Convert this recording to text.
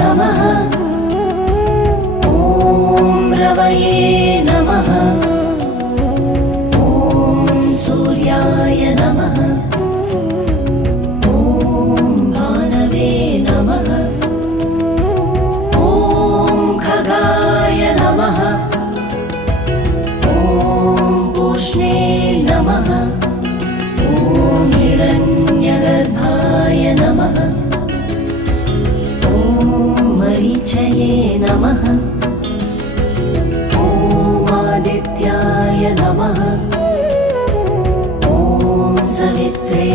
नमः। ॐ रवये नमः। ॐ सूर्याय नमः। ॐ भानवे नमः। ॐ खगाय नमः। ॐ पूष्णे नमः। ॐ हिरण्यगर्भाय नमः। ॐ मरीचये नमः। ॐ आदित्याय नमः। ॐ सवित्रे